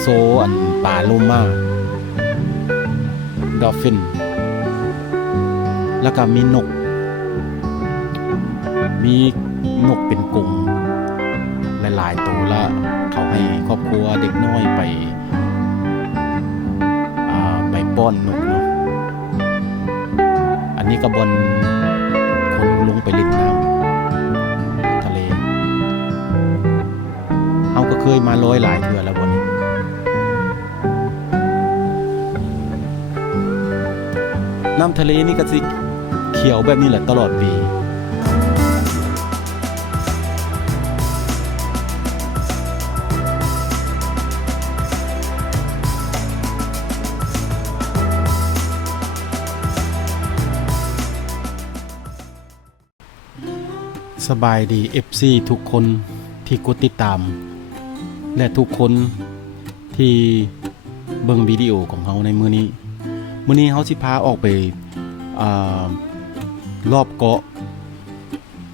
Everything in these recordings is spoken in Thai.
โซอันปลาโลมาดอฟฟินแล้วก็มีนกเป็นกรงหลายๆตัวละเขาให้ครอบครัวเด็กน้อยไปป้อนนกเนาะอันนี้ก็บนคนลงไปเล่นน้ำทะเลเอาก็เคยมาร้อยหลายเทื่อแล้วบนนี้น้ำทะเลนี่ก็สิเขียวแบบนี้แหละตลอดปีสบายดี FC ทุกคนที่กดติดตามและทุกคนที่เบิ่งวิดีโอของเราในมื้อนี้เราสิพาออกไปรอบเกาะ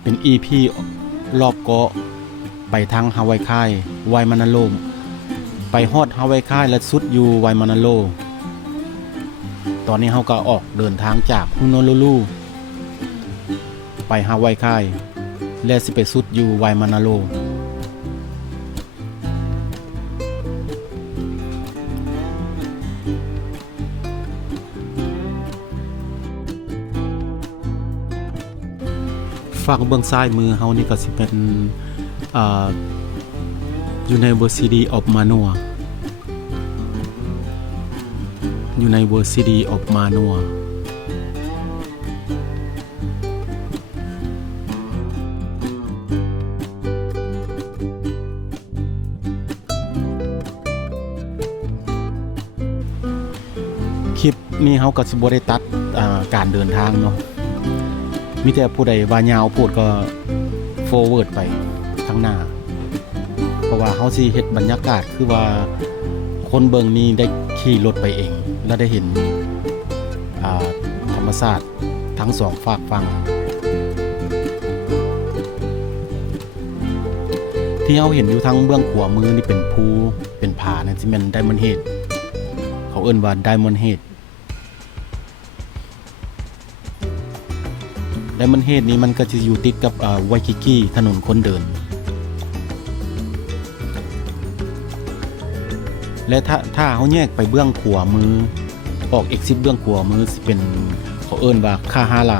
เป็น EP รอบเกาะไปทางฮาวายค่ายไวมานาโลไปฮอดฮาวายค่ายและสุดอยู่ไวมานาโลตอนนี้เราก็ออกเดินทางจากฮุโนลูลูไปฮาวายค่ายและสิไปสุดอยู่ไวมานาโลฝั่งเบื้องซ้ายมือเฮานี่ก็สิเป็นUniversity of Manua University of Manuaคลิปนี้เฮาก็สิบ่ได้ตัดการเดินทางเนาะมีแต่ผู้ใดว่ายาวพูดก็ forward ไปข้างหน้าเพราะว่าเฮาสิเฮ็ดบรรยากาศคือว่าคนเบิ่งนี้ได้ขี่รถไปเองและได้เห็นธรรมชาติทั้งสองฝากฝั่งที่เฮาเห็นอยู่ทั้งเบื้องขวามือนี่เป็นภูเป็นผานั่นสิแม่น Diamond Head เขาเอิ้นว่า Diamond Head Diamond Head นี้มันก็จะอยู่ติดกับไวกิกิถนนคนเดินและถ้าเขาแยกไปเบื้องขวามือออก exit เบื้องขวามือสิเป็นเขาเอิ้นว่าคาฮาร่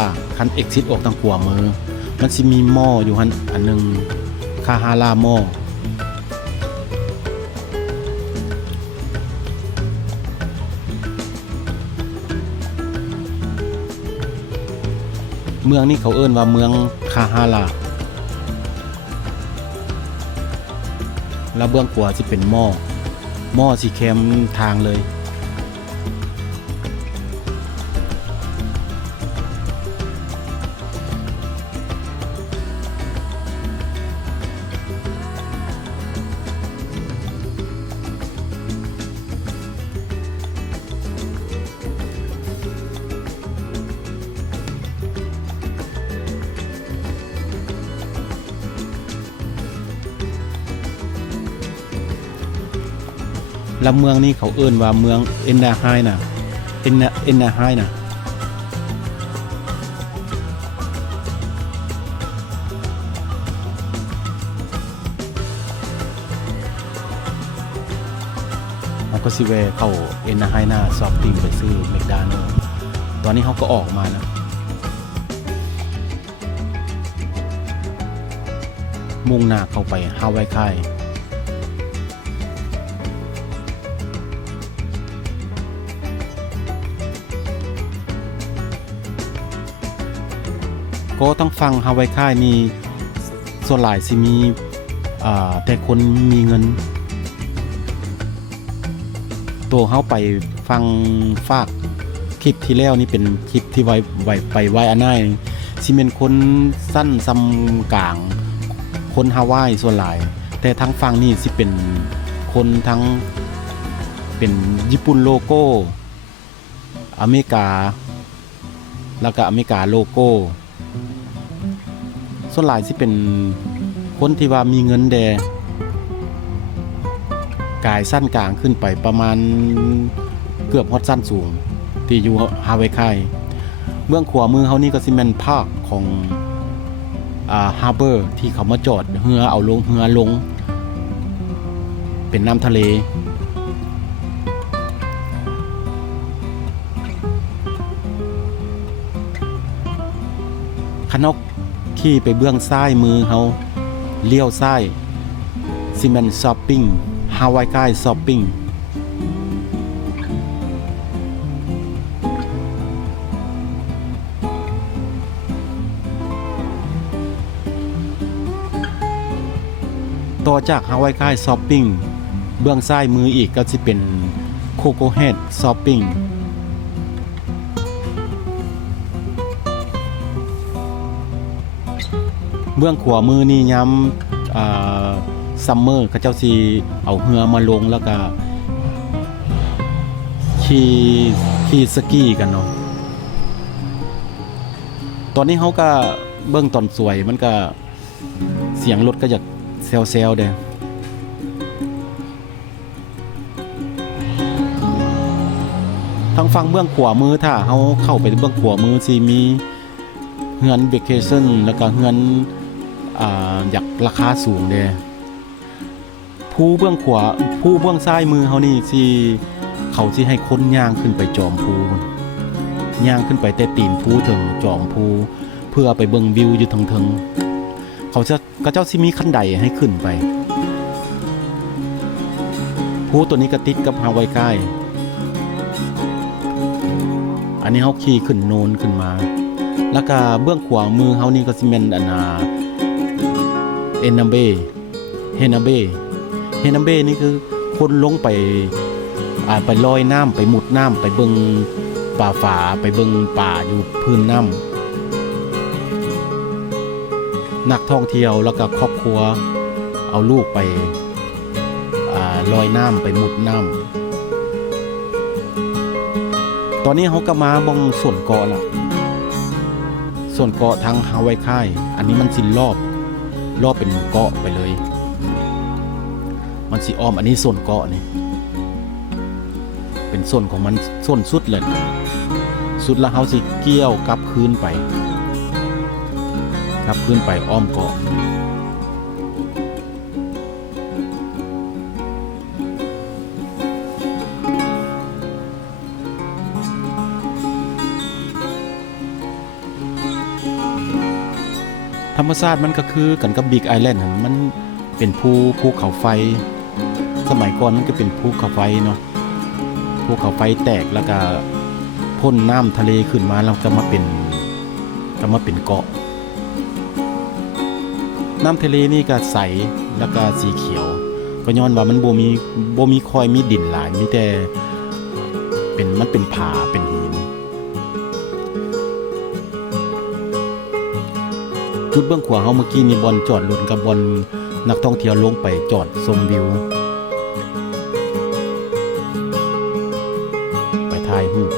าคัน exit ออกทางขวามือมันสิมีหม้ออยู่หั่นอันนึงคาฮาร่าหม้อเมืองนี้เขาเอิ้นว่าเมืองคาฮาร่าแล้วเบื้องขวาสิเป็นหม้อสิแคมทางเลยแล้วเมืองนี้เขาเอิ้นว่าเมืองเอนนาไฮน่ะเอนนาไฮน่ะเราก็สิแวะเข้าเอนนาไฮน่ะซอกติมไปซื้อแมคโดนัลด์ตอนนี้เขาก็ออกมาแล้วมุ่งหน้าเข้าไปฮาวายค่ายก็ต้องฟังฮาวายค่ายนี่ส่วนหลายสิมีแต่คนมีเงินตัวเฮาไปฟังฝากคลิปที่แล้วนี่เป็นคลิปที่ไปไว้อันไหนสิเป็นคนสั้นซำกลางคนฮาวายส่วนหลายแต่ทั้งฟังนี่สิเป็นคนทั้งเป็นญี่ปุ่นโลโก้อเมริกาแล้วก็อเมริกาโลโก้ส่วนหลายสิเป็นคนที่ว่ามีเงินแด กายสั้นกลางขึ้นไปประมาณเกือบฮอดสั้นสูงที่อยู่ฮาวายคายเบื้องขวามือเขานี่ก็สิแม่นภาคของฮาร์เบอร์ที่เขามาจอดเรือเอาลงเรือลงเป็นน้ำทะเลขนกขี่ไปเบื้องซ้ายมือเขาเลี้ยวซ้ายซีเมนต์ช้อปปิ้งฮาวายคายช้อปปิ้งต่อจากฮาวายคายช้อปปิ้งเบื้องซ้ายมืออีกก็จะเป็นโคโคเฮดช้อปปิ้งเบื้องขวามือนี่ย้ำซัมเมอร์เขาเจ้าสิเอาเรือมาลงแล้วก็ขี่สกีกันเนาะตอนนี้เขาก็เบื้องตอนสวยมันก็เสียงรถก็อยากเซลเด้ทางฝั่งเบื้องขวามือถ้าเขาเข้าไปเบื้องขวามือสิมีเฮือนเวเคชั่นแล้วก็เฮือนอยากราคาสูงเด้ผู้เบื้องขวาผู้เบื้องซ้ายมือเขานี่สิเขาสิให้คนย่างขึ้นไปจอมภูย่างขึ้นไปแต่ตีนภูถึงจอมภูเพื่อไปเบิ่งวิวอยู่ทางๆเขาจะกระเจ้าสิมีคันไดให้ขึ้นไปภูตัวนี้ก็ติดกับฮาวายคายอันนี้เขาขี่ขึ้นโนนขึ้นมาแล้วก็เบื้องขวามือเขานี่ก็สิแม่นเฮนาเบ้นี่คือคนลงไปไปลอยน้ำไปมุดน้ำไปเบิ่งป่าฝาไปเบิ่งป่าอยู่พื้นน้ำนักท่องเที่ยวแล้วก็ครอบครัวเอาลูกไปลอยน้ำไปมุดน้ำตอนนี้เขาก็มาบองส่วนเกาะละส่วนเกาะทางฮาวายคายอันนี้มันสิรอบเป็นเกาะไปเลยมันสิอ้อมอันนี้ส่วนเกาะนี่เป็นส่วนของมันส่วนสุดเลยสุดแล้วเฮาสิเกี่ยวกลับคืนไปอ้อมเกาะธรรมชาติมันก็คือกันกับบิ๊กไอแลนด์มันเป็นภูเขาไฟสมัยก่อนมันก็เป็นภูเขาไฟเนาะภูเขาไฟแตกแล้วก็พ่นน้ำทะเลขึ้นมาแล้วก็มาเป็นเกาะน้ำทะเลนี่ก็ใสแล้วก็สีเขียวก็ย้อนว่ามันบ่มีคอยมีดินหลายมีแต่มันเป็นผาเป็นหินจุดเบื้องขวาเฮาเมื่อกี้นี่บอลจอดรถกับบอลนักท่องเที่ยวลงไปจอดชมวิวไปถ่ายรูป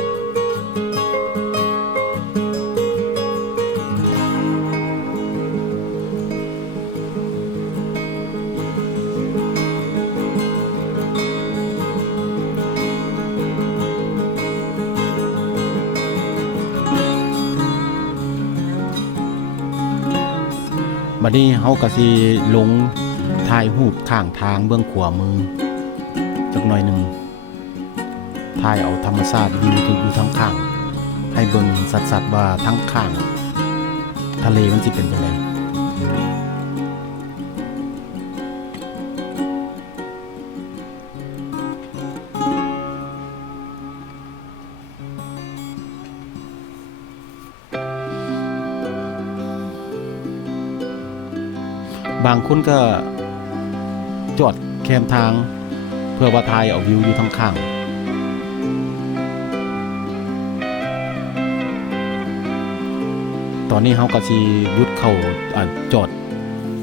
บัดนี้เฮาก็สิลงถ่ายรูปข้างทางเบื้องขวามือจักหน่อยหนึ่งถ่ายเอาธรรมชาติวิวอยู่ทั้งข้างให้เบิ่งสัดๆว่าทั้งข้างทะเลมันสิเป็นจังไดบางคนก็จอดแคมทางเพื่อว่าถ่ายเอาวิวอยู่ทั้งข้างตอนนี้เขาก็สิยุดเข้าจอด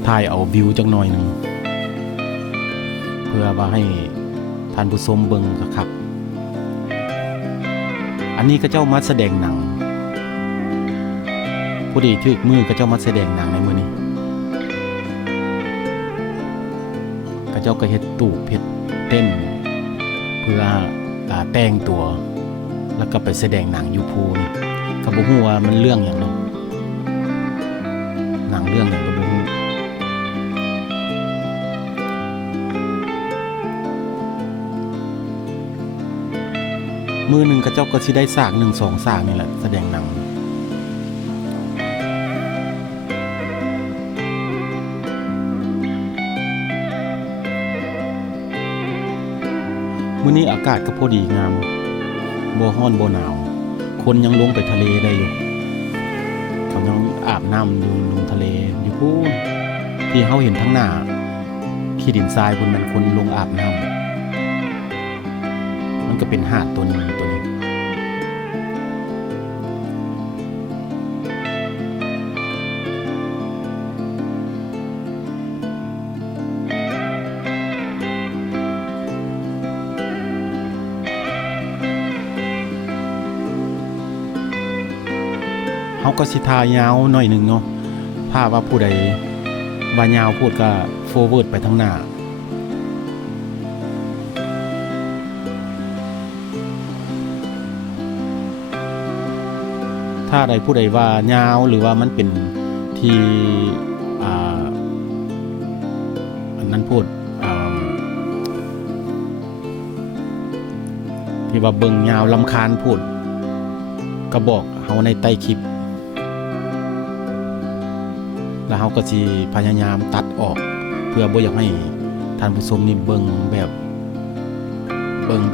ถ่ายเอาวิวจักหน่อยหนึ่งเพื่อว่าให้ท่านผู้ชมเบิ่งคักๆอันนี้ก็เจ้ามาแสดงหนังผู้ดีถึกมือก็เจ้ามาแสดงหนังในมื้อนี้ก็ เจ้าก็เฮ็ดตูบเฮ็ดเต้นเพื่อแต่งตัวแล้วก็ไปแสดงหนังอยู่ภูนี่ก็บ่ฮู้ว่ามันเรื่องหยังเนาะหนังเรื่องหยังก็บ่ฮู้มื้อหนึงเขาเจ้าก็สิได้ฉาก1 2ฉากนี่แหละแสดงหนังมื้อนี้อากาศก็พอดีงามบ่ร้อนบ่หนาวคนยังลงไปทะเลได้อยู่เขายังอาบน้ำอยู่ลงทะเลอยู่พูนที่เฮาเห็นทั้งหน้าขี้ดินทรายพุ่นมันคนลงอาบน้ำมันก็เป็นหาดตัวนึงตัวนี้เฮาก็สิทายาวหน่อยหนึ่งเนาะถ้าว่าผู้ใดว่ายาวพูดก็โฟร์เวิร์ดไปทางหน้าถ้าใดผู้ใดว่ายาวหรือว่ามันเป็นที่อันนั้นพูดที่ว่าเบิ่งยาวรำคาญพูดก็บอกเฮาในใต้คลิปแล้วเขาก็สิพยายามตัดออกเพื่อบ่อยากให้ท่านผู้ชมนี่เบิ่งแบ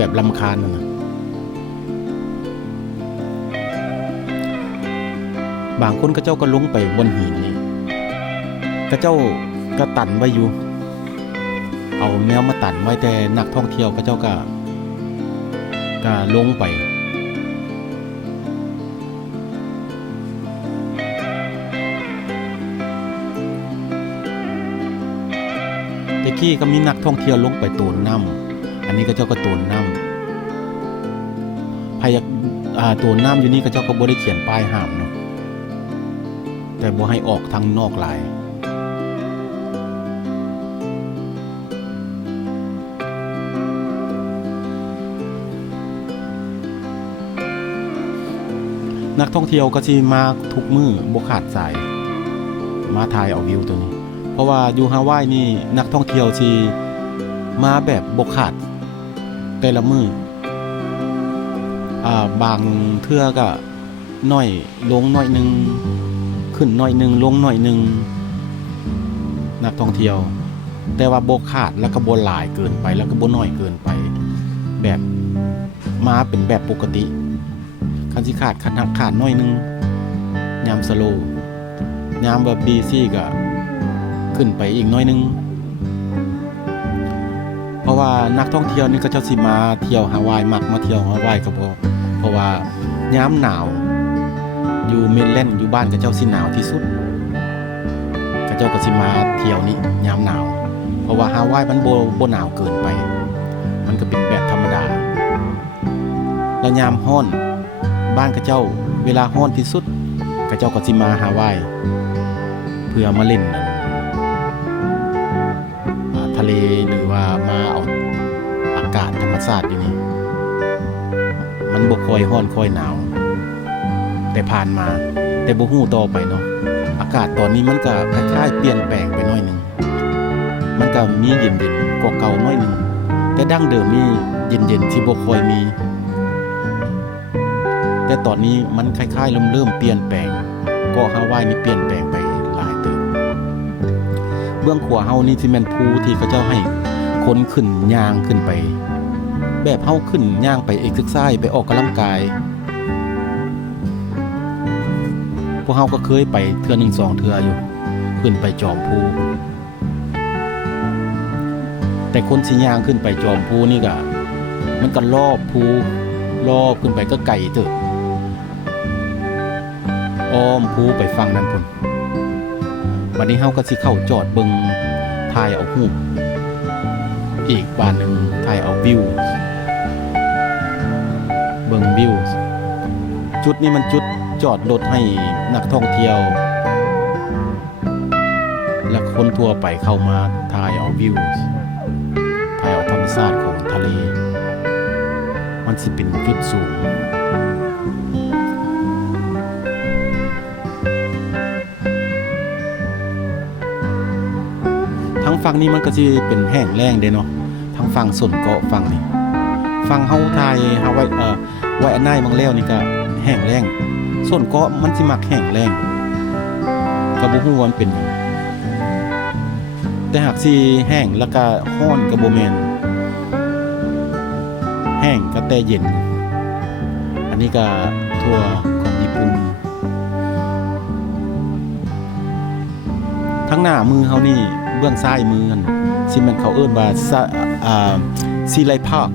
บรำคาญนั่นน่ะบางคนก็เจ้าก็ลงไปบนหินนี่ก็เจ้าก็ตันไว้อยู่เอาแมวมาตันไว้แต่นักท่องเที่ยวก็เจ้าก็ลงไปตะกี้ก็มีนักท่องเที่ยวลงไปโตนน้ำอันนี้ก็เจ้าก็โตนน้ำพายโตนน้ำอยู่นี่ก็เจ้าก็บ่ได้เขียนป้ายห้ามเนาะแต่บ่ให้ออกทางนอกหลายนักท่องเที่ยวก็สิมาทุกมื้อบ่ขาดสายมาถ่ายเอาวิวตัวนี้เพราะว่าอยู่ฮาวายนี่นักท่องเที่ยวสิมาแบบบ่ขาดแต่ละมื้อบางเทื่อก็น้อยลงน้อยนึงขึ้นน้อยนึงลงน้อยนึงนักท่องเที่ยวแต่ว่าบ่ขาดแล้วก็บ่หลายเกินไปแล้วก็บ่น้อยเกินไปแบบมาเป็นแบบปกติคันสิขาดน้อยนึงยามสโลว์ยามแบบบีซี่ก็ขึ้นไปอีกน้อยนึงเพราะว่านักท่องเที่ยวนี่ก็เจ้าสิมาเที่ยวฮาวายมักมาเที่ยวฮาวายก็เพราะว่ายามหนาวอยู่เมนแลนด์อยู่บ้านก็เจ้าสิหนาวที่สุดก็เจ้าก็สิมาเที่ยวนี้ยามหนาวเพราะว่าฮาวายมันบ่หนาวเกินไปมันก็เป็นแบบธรรมดาแล้วยามร้อนบ้านก็เจ้าเวลาร้อนที่สุดก็เจ้าก็สิมาฮาวายเพื่อมาเล่นทะเลหรือว่ามาเอาอากาศธรรมชาติอยู่นี่มันบ่ค่อยร้อนค่อยหนาวแต่ผ่านมาแต่บ่ฮู้ต่อไปเนาะอากาศตอนนี้มันก็คล้ายๆเปลี่ยนแปลงไปหน่อยนึงมันก็มีเย็นๆกว่าเก่าหน่อยนึงแต่ดั้งเดิมมีเย็นๆที่บ่ค่อยมีแต่ตอนนี้มันคล้ายๆเริ่มเปลี่ยนแปลงเกาะฮาวายนี่เปลี่ยนแปลงไปหลายเติบเบื้องขวาเฮานี่สิแม่นภูที่เขาเจ้าให้คนขึ้นย่างขึ้นไปแบบเฮาขึ้นย่างไปเอ็กซ์ไซส์ไปออกกำลังกายพวกเฮาก็เคยไปเทื่อ1 2เทื่ออยู่ขึ้นไปจอมภูแต่คนสิย่างขึ้นไปจอมภูนี่ก็มันก็รอบภูรอบขึ้นไปก็ไกลเติบอ้อมภูไปฟังนั่นพุ่นวันนี้เฮาก็สิเข้าจอดเบิ่งถ่ายเอารูปอีกบ้านหนึ่งถ่ายเอาวิวเบิ่งวิวจุดนี้มันจุดจอดรถให้นักท่องเที่ยวและคนทั่วไปเข้ามาถ่ายเอาวิว าติของทะเลมันสิเป็นจุดสูงทั้งฝั่งนี้มันก็สิเป็นแห้งแล้งเด้เนาะทั้งฝั่งส่วนเกาะฝั่งนี้ฝั่งเฮาไทยเฮาไว้อันนายบางแล้วนี่ก็แห้งแล้งส่วนเกาะมันสิมักแห้งแล้งก็บ่ฮู้ว่ามันเป็นหยังแต่หากสิแห้งแล้วก็ร้อนก็บ่แม่นแห้งก็แต่เย็นอันนี้ก็ทั่วของญี่ปุ่นทั้งหน้ามือเฮานี่เบื้องซ้ายมือนั่นสิแม่นเขาเอิ้นว่าซีไลพาร์ค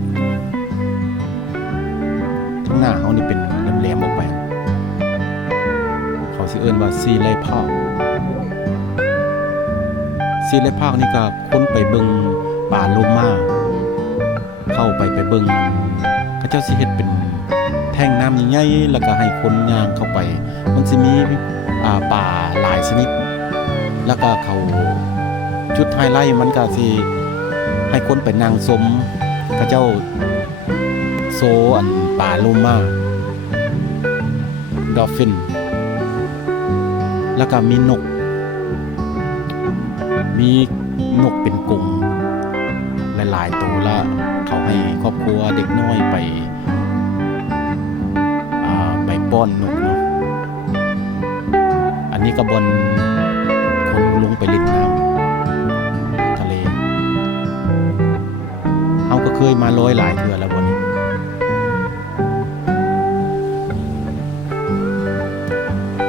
ทั้งหน้าเฮานี่เป็นแหลมๆออกไปเขาสิเอิ้นว่าซีไลพาร์คซีไลพาร์คนี่ก็คนไปเบิ่งป่าโลมาเข้าไปเบิ่งเขาเจ้าสิเฮ็ดเป็นแท่งน้ำใหญ่ๆแล้วก็ให้คนย่างเข้าไปมันสิมีป่าหลายชนิดแล้วก็เขาจุดไฮไลท์มันก็สิให้คนไปนั่งชมเขาเจ้าโซอันป่าโลมาดอลฟินแล้วก็มีนกเป็นกลุ่มหลายๆตัวละเขาให้ครอบครัวเด็กน้อยไปป้อนนกเนาะอันนี้ก็บนคนลงไปเล่นน้ำทะเลเขาก็เคยมาร้อยหลายเทื่อแล้วบนนี้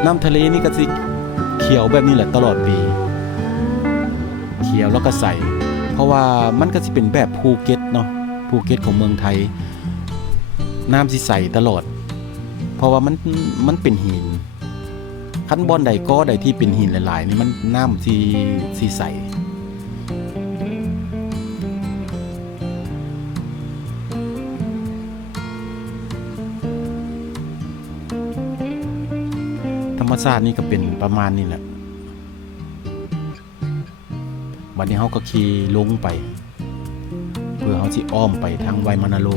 น้ำทะเลนี่ก็สิเขียวแบบนี้แหละตลอดปีเขียวแล้วก็ใสเพราะว่ามันก็สิเป็นแบบภูเก็ตเนาะภูเก็ตของเมืองไทยน้ำสิใสตลอดเพราะว่ามันเป็นหินคันบ่อนใดก็ใดที่เป็นหินหลายๆนี่มันน้ำสิใสธรรมชาตินี่ก็เป็นประมาณนี้แหละบัดนี้เฮาก็ขี่ลงไปเพื่อเฮาสิอ้อมไปทางไวมานาโร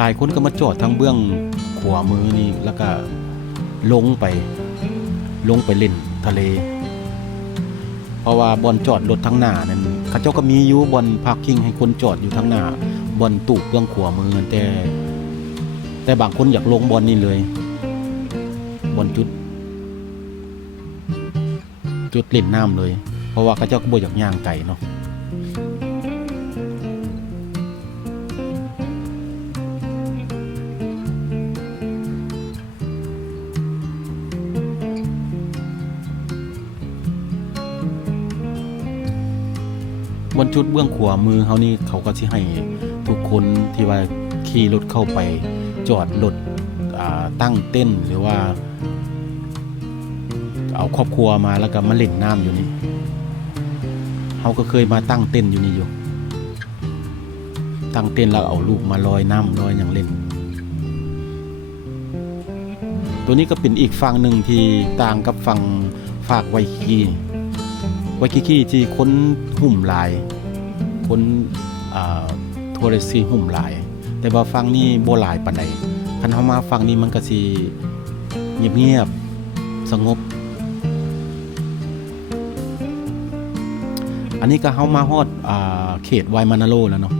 หลายคนก็มาจอดทางเบื้องขวามือนี่แล้วก็ลงไปเล่นทะเลเพราะว่าบอนจอดรถทางหน้านั่นเขาเจ้าก็มีอยู่บอนพาร์กิ้งให้คนจอดอยู่ทางหน้าบอนตูกเบื้องขวามือแต่บางคนอยากลงบอนนี่เลยบอนจุดเล่นน้ำเลยเพราะว่าเขาเจ้าก็บ่อยากย่างไก่เนาะบนจุดเบื้องขวามือเขานี่เขาก็สิให้ทุกคนที่ว่าขี่รถเข้าไปจอดรถตั้งเต้นหรือว่าเอาครอบครัวมาแล้วก็มาเล่นน้ำอยู่นี่เขาก็เคยมาตั้งเต้นอยู่นี่อยู่ตั้งเต้นแล้วเอาลูกมาลอยน้ำลอยอย่างเล่นตัวนี้ก็เป็นอีกฝั่งหนึ่งที่ต่างกับฝั่งฝากไวคิที่คนหุ่มหลายคนทัวริสต์หุ่มหลายแต่ว่าฝั่งนี้บ่หลายปานใดคันเฮามาฝั่งนี้มันก็สิเงียบๆสงบอันนี้ก็เฮามาฮอดเขตไวมานาโรแล้วเนาะ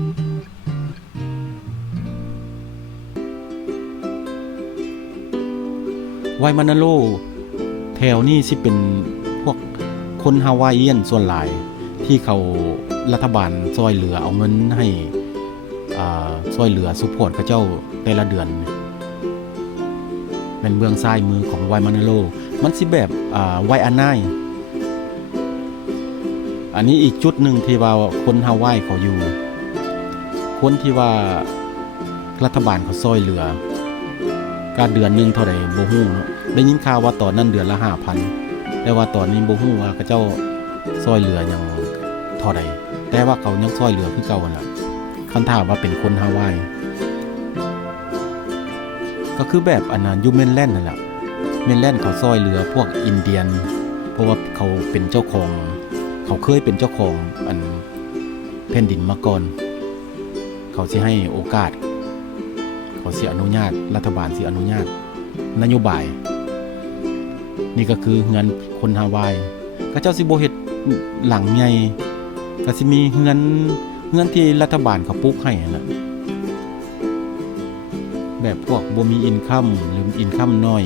ไวมานาโรแถวนี้สิเป็นพวกคนฮาวายเอียนส่วนหลายที่เขารัฐบาลช่วยเหลือเอาเงินให้ช่วยเหลือซุปพอร์ตกับเจ้าแต่ละเดือนเป็นเบื้องซ้ายมือของไวมานาโรมันสิแบบไวอานายอันนี้อีกจุดหนึ่งที่ว่าคนฮาวายเขาอยู่คนที่ว่ารัฐบาลเขาช่วยเหลือการเดือนนึงเท่าไหร่บ่ฮู้ได้ยินข่าวว่าตอนนั้นเดือนละ 5,000 แต่ว่าตอนนี้บ่ฮู้ว่าเขาเจ้าช่วยเหลือหยังเท่าใดแต่ว่าเขายังช่วยเหลือคือเก่านั่นล่ะคันถามว่าเป็นคนฮาวาย ก็คือแบบอันนั้นอยู่เมนแลนด์นั่นแหละเมนแลนด์เขาซอยเหลือพวกอินเดียนเพราะว่าเขาเป็นเจ้าของเขาเคยเป็นเจ้าของอันแผ่นดินมาก่อนเขาสิให้โอกาสเขาสิอนุญาตรัฐบาลสิอนุญาตนโยบายนี่ก็คือเฮือนคนฮาวายก็เจ้าสิบ่เฮ็ดหลังใหญ่ก็สิมีเฮือนที่รัฐบาลเขาปลูกให้นั่นแหละแบบพวกบ่มีอินคัมหรืออินคัมน้อย